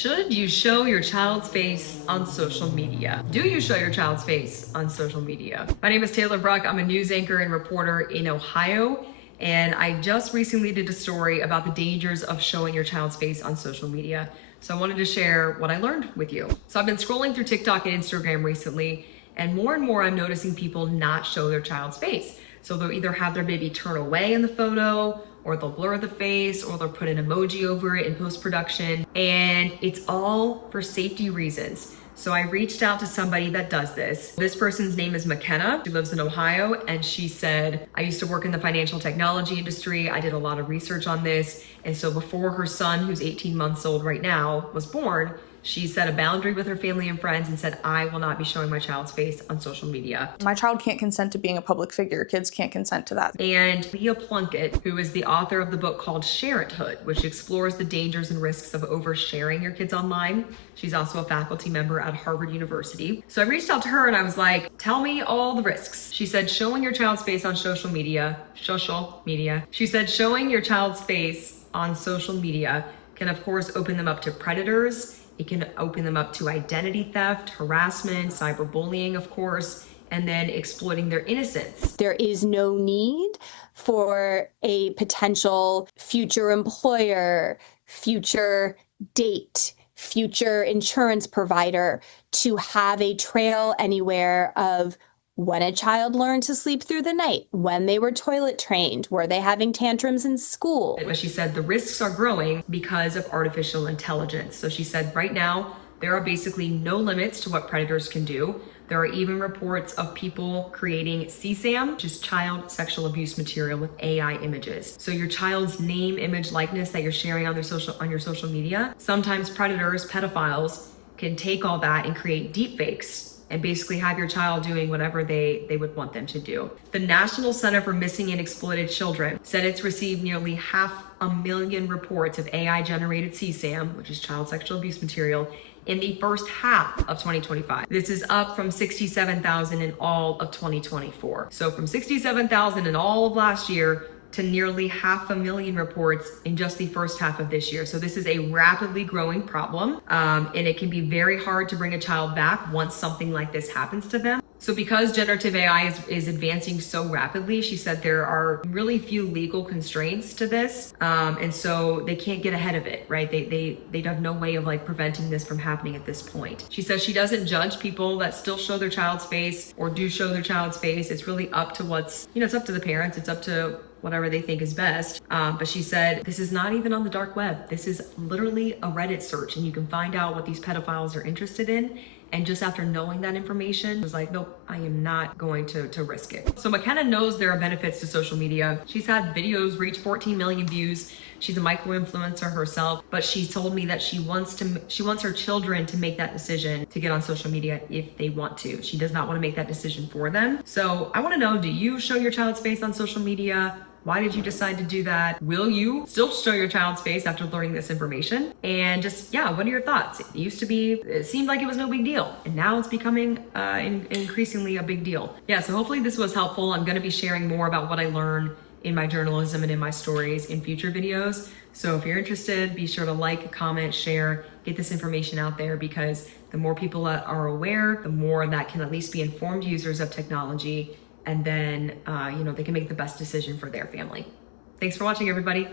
Should you show your child's face on social media? Do you show your child's face on social media? My name is Taylor Bruck. I'm a news anchor and reporter in Ohio, and I just recently did a story about the dangers of showing your child's face on social media. So I wanted to share what I learned with you. So I've been scrolling through TikTok and Instagram recently, and more I'm noticing people not show their child's face. So they'll either have their baby turn away in the photo, or they'll blur the face, or they'll put an emoji over it in post-production, and it's all for safety reasons. So I reached out to somebody that does this. This person's name is McKenna. She lives in Ohio, and she said, I used to work in the financial technology industry. I did a lot of research on this. And so before her son, who's 18 months old right now, was born, she set a boundary with her family and friends and said, I will not be showing my child's face on social media. My child can't consent to being a public figure. Kids can't consent to that. And Leah Plunkett, who is the author of the book called Sharenthood, which explores the dangers and risks of oversharing your kids online. She's also a faculty member at Harvard University. So I reached out to her and I was like, tell me all the risks. She said, showing your child's face on social media. She said, showing your child's face on social media can of course open them up to predators. It can open them up to identity theft, harassment, cyberbullying, of course, and then exploiting their innocence. There is no need for a potential future employer, future date, future insurance provider to have a trail anywhere of when a child learned to sleep through the night, when they were toilet trained, were they having tantrums in school? But she said the risks are growing because of artificial intelligence. So she said right now, there are basically no limits to what predators can do. There are even reports of people creating CSAM, which is child sexual abuse material with AI images. So your child's name, image, likeness that you're sharing on your social media, sometimes predators, pedophiles, can take all that and create deep fakes and basically have your child doing whatever they would want them to do. The National Center for Missing and Exploited Children said it's received nearly 500,000 reports of AI-generated CSAM, which is child sexual abuse material, in the first half of 2025. This is up from 67,000 in all of 2024. So from 67,000 in all of last year to nearly 500,000 reports in just the first half of this year. So this is a rapidly growing problem, and it can be very hard to bring a child back once something like this happens to them. So because generative AI is advancing so rapidly, she said there are really few legal constraints to this, and so they can't get ahead of it, right? They have no way of like preventing this from happening at this point. She says she doesn't judge people that still show their child's face or do show their child's face. It's really up to it's up to the parents. It's up to whatever they think is best. But she said, this is not even on the dark web. This is literally a Reddit search, and you can find out what these pedophiles are interested in. And just after knowing that information, I was like, nope, I am not going to risk it. So McKenna knows there are benefits to social media. She's had videos reach 14 million views. She's a micro-influencer herself, but she told me that she wants her children to make that decision to get on social media if they want to. She does not want to make that decision for them. So I want to know, do you show your child's face on social media? Why did you decide to do that? Will you still show your child's face after learning this information? And just, what are your thoughts? It seemed like it was no big deal, and now it's becoming increasingly a big deal. So hopefully this was helpful. I'm gonna be sharing more about what I learned in my journalism and in my stories in future videos. So if you're interested, be sure to like, comment, share, get this information out there, because the more people that are aware, the more that can at least be informed users of technology, and then they can make the best decision for their family. Thanks for watching, everybody.